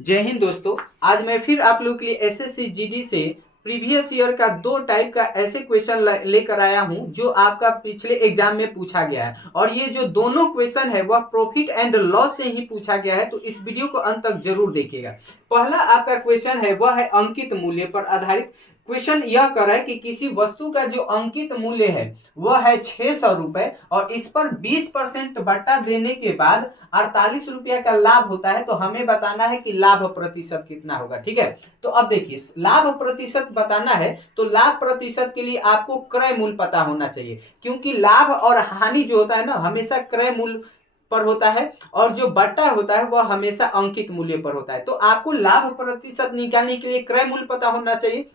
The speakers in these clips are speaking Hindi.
जय हिंद दोस्तों। आज मैं फिर आप लोग के लिए एसएससी जीडी से प्रीवियस ईयर का दो टाइप का ऐसे क्वेश्चन लेकर आया हूं जो आपका पिछले एग्जाम में पूछा गया है और ये जो दोनों क्वेश्चन है वह प्रॉफिट एंड लॉस से ही पूछा गया है, तो इस वीडियो को अंत तक जरूर देखिएगा। पहला आपका क्वेश्चन है वह है अंकित मूल्य पर आधारित। क्वेश्चन यह कर रहा है कि किसी वस्तु का जो अंकित मूल्य है वह है 600 रुपए और इस पर 20% बट्टा देने के बाद 48 रुपया का लाभ होता है, तो हमें बताना है कि लाभ प्रतिशत कितना होगा। ठीक है, तो अब देखिए लाभ प्रतिशत बताना है तो लाभ प्रतिशत के लिए आपको क्रय मूल्य पता होना चाहिए, क्योंकि लाभ और हानि जो होता है ना हमेशा क्रय मूल्य पर होता है और जो बट्टा होता है वह हमेशा अंकित मूल्य पर होता है। तो आपको लाभ प्रतिशत निकालने के लिए क्रय मूल्य पता होना चाहिए।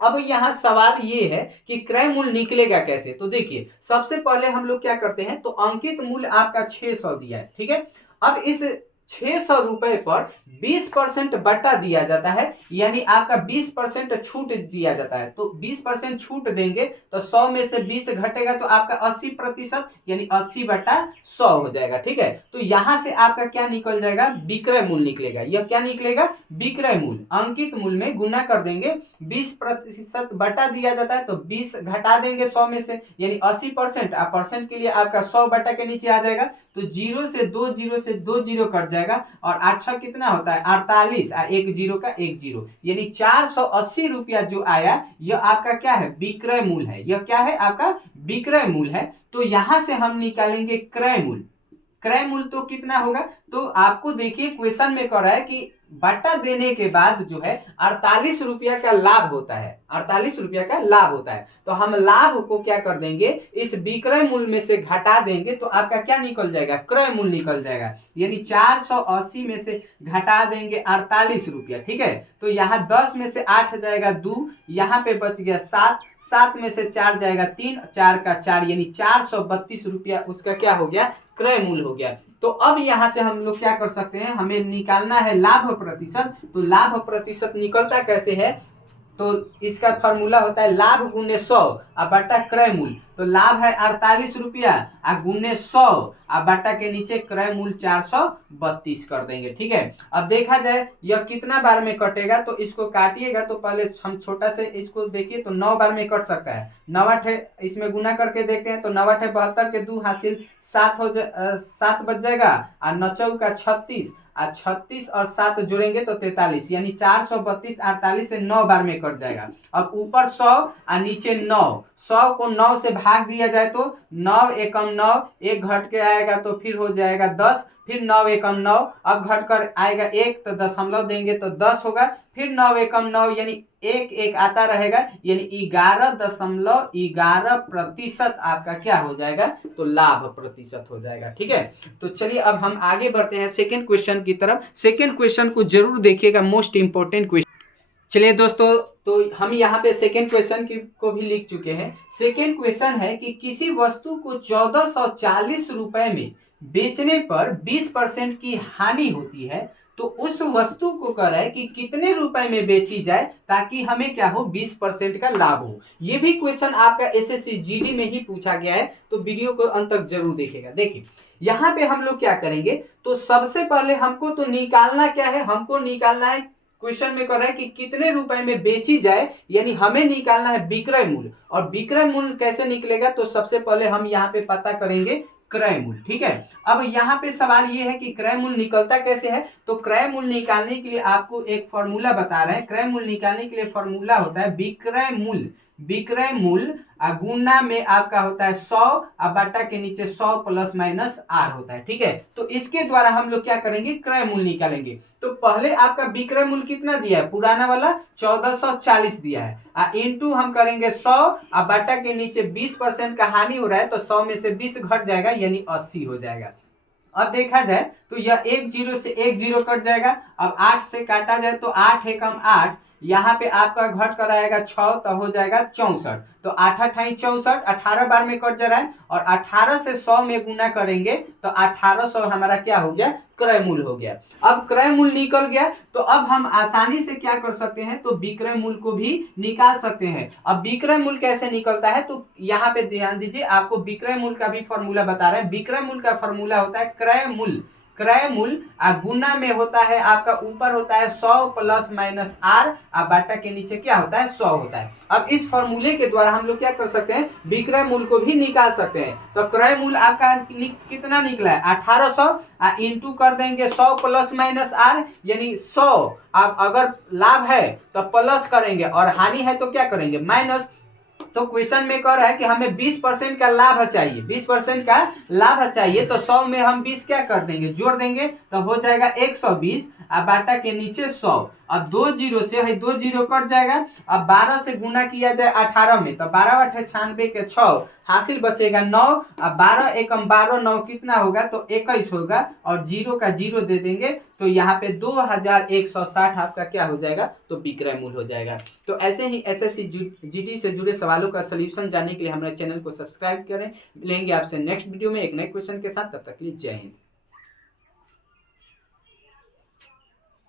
अब यहाँ सवाल ये है कि क्रय मूल्य निकलेगा कैसे। तो देखिए सबसे पहले हम लोग क्या करते हैं, तो अंकित मूल्य आपका 600 दिया है, ठीक है। अब इस 600 रुपए पर 20% बट्टा दिया जाता है, यानी आपका 20% छूट दिया जाता है। तो 20% छूट देंगे तो 100 में से 20 घटेगा तो आपका 80% यानी 80/100 हो जाएगा। ठीक है, तो यहां से आपका क्या निकल जाएगा, विक्रय मूल्य निकलेगा। यह क्या निकलेगा, विक्रय मूल्य। अंकित मूल्य में गुना कर देंगे, 20% बटा दिया जाता है तो 20 घटा देंगे 100 में से यानी 80%। परसेंट के लिए आपका 100 बटा के नीचे आ जाएगा, तो 0 से 2 जीरो कट जाएगा और 8 6 कितना होता है 48, एक जीरो का एक जीरो, यानी 480 रुपया जो आया यह आपका क्या है, विक्रय मूल्य है। यह क्या है, आपका विक्रय मूल्य है। तो यहां से हम निकालेंगे क्रय मूल्य। क्रय मूल्य तो कितना होगा, तो आपको देखिए क्वेश्चन में कह रहा है कि बट्टा देने के बाद जो है 48 रुपया का लाभ होता है, 48 रुपया का लाभ होता है। तो हम लाभ को क्या कर देंगे, इस विक्रय मूल्य में से घटा देंगे तो आपका क्या निकल जाएगा, क्रय मूल्य निकल जाएगा। यानी 480 में से घटा देंगे 48 रुपया। ठीक है, तो यहाँ 10 में से 8 जाएगा 2, यहाँ पे बच गया 7, 7 में से 4 जाएगा 3, 4 का 4 यानी 432 रुपया उसका क्या हो गया, क्रय मूल्य हो गया। तो अब यहां से हम लोग क्या कर सकते हैं, हमें निकालना है लाभ प्रतिशत। तो लाभ प्रतिशत निकलता कैसे है, तो इसका फॉर्मूला होता है लाभ गुने 100 बटा क्रय मूल्य। तो लाभ है 48 रुपया गुने 100 बटा के नीचे क्रय मूल्य 432 कर देंगे। ठीक है, अब देखा जाए यह कितना बार में कटेगा, तो इसको काटिएगा तो पहले हम छोटा से इसको देखिए तो 9 बार में कट सकता है। 9 8 इसमें गुना करके देखते हैं तो 9 8 72 के 2 हासिल 7 बच जाएगा और 9 चौका 36 36 और 7 जोड़ेंगे तो 43, यानी 432 48 से 9 बार में कट जाएगा। अब ऊपर 100 और नीचे 9, 100 को 9 से भाग दिया जाए तो 9 एकम 9, एक घट के आएगा तो फिर हो जाएगा 10, फिर 9 एकम 9, अब घट कर आएगा 1 तो दशमलव देंगे तो 10 होगा, फिर 9 एकम 9 यानी एक एक आता रहेगा, यानी 11.11% आपका क्या हो जाएगा, तो लाभ प्रतिशत हो जाएगा। ठीक है, तो चलिए अब हम आगे बढ़ते हैं सेकेंड क्वेश्चन की तरफ। सेकेंड क्वेश्चन को जरूर देखिएगा, मोस्ट इंपोर्टेंट क्वेश्चन। चलिए दोस्तों, तो हम यहाँ पे सेकेंड क्वेश्चन को भी लिख चुके हैं। सेकेंड क्वेश्चन है कि किसी वस्तु को 1440 रुपए में बेचने पर 20% की हानि होती है, तो उस वस्तु को कह रहा है कि कितने रुपए में बेची जाए ताकि हमें क्या हो, 20% का लाभ हो। ये भी क्वेश्चन आपका एसएससी जीडी में ही पूछा गया है, तो वीडियो को अंत तक जरूर देखिएगा। देखिए यहाँ पे हम लोग क्या करेंगे, तो सबसे पहले हमको तो निकालना क्या है, हमको निकालना है, क्वेश्चन में कर रहा है कि कितने रुपए में बेची जाए, यानी हमें निकालना है विक्रय मूल्य। और विक्रय मूल्य कैसे निकलेगा, तो सबसे पहले हम यहाँ पे पता करेंगे क्रय मूल्य। ठीक है, अब यहाँ पे सवाल ये है कि क्रय मूल्य निकलता कैसे है, तो क्रय मूल्य निकालने के लिए आपको एक फॉर्मूला बता रहे हैं। क्रय मूल्य निकालने के लिए फॉर्मूला होता है विक्रय मूल्य, विक्रय मूल्य गुना में आपका होता है 100 बटा के नीचे 100 प्लस माइनस आर होता है। ठीक है, तो इसके द्वारा हम लोग क्या करेंगे, क्रय मूल्य निकालेंगे। तो पहले आपका विक्रय मूल्य कितना दिया है, पुराना वाला 1440 दिया है, इनटू हम करेंगे 100 बटा के नीचे 20% का हानि हो रहा है तो 100 में से 20 घट जाएगा यानी 80 हो जाएगा। अब देखा जाए तो यह एक जीरो से एक जीरो कट जाएगा। अब 8 से काटा जाए तो 8 एकम 8, यहाँ पे आपका घट कर आएगा 6 तो हो जाएगा 64, तो 8 8 64, 18 बार में कट जा रहा है और 18 से 100 में गुना करेंगे तो 1800 हमारा क्या हो गया, क्रय मूल्य हो गया। अब क्रय मूल्य निकल गया तो अब हम आसानी से क्या कर सकते हैं, तो विक्रय मूल्य को भी निकाल सकते हैं। अब विक्रय मूल्य कैसे निकलता है, तो यहाँ पे ध्यान दीजिए, आपको विक्रय मूल्य का भी फॉर्मूला बता रहे हैं। विक्रय मूल्य का फॉर्मूला होता है क्रय मूल्य, क्रय मूल्य गुना में होता है आपका ऊपर होता है 100 प्लस माइनस आर, बाटा के नीचे क्या होता है 100 होता है। अब इस फॉर्मूले के द्वारा हम लोग क्या कर सकते हैं, विक्रय मूल्य को भी निकाल सकते हैं। तो क्रय मूल्य आपका कितना निकला है 1800, इंटू कर देंगे 100 प्लस माइनस आर यानी 100। आप अगर लाभ है तो प्लस करेंगे और हानि है तो क्या करेंगे माइनस। तो क्वेश्चन में कह रहा है कि हमें 20% का लाभ चाहिए, 20% का लाभ चाहिए, तो 100 में हम 20 क्या कर देंगे जोड़ देंगे तो हो जाएगा 120, अब बाटा के नीचे 100। अब 2 जीरो से है 2 जीरो कट जाएगा। अब 12 से गुना किया जाए 18 में तो 12 × 98 के 6 हासिल बचेगा 9। अब 12 एकम 12 9 कितना होगा तो 21 होगा और जीरो का जीरो दे देंगे तो यहाँ पे 2160 आपका क्या हो जाएगा तो विक्रय मूल्य हो जाएगा। तो ऐसे ही एसएससी जीडी से जुड़े सवालों का सलूशन जानने के लिए हमारे चैनल को सब्सक्राइब करें। मिलेंगे आपसे नेक्स्ट वीडियो में एक नए क्वेश्चन के साथ, तब तक के लिए जय हिंद।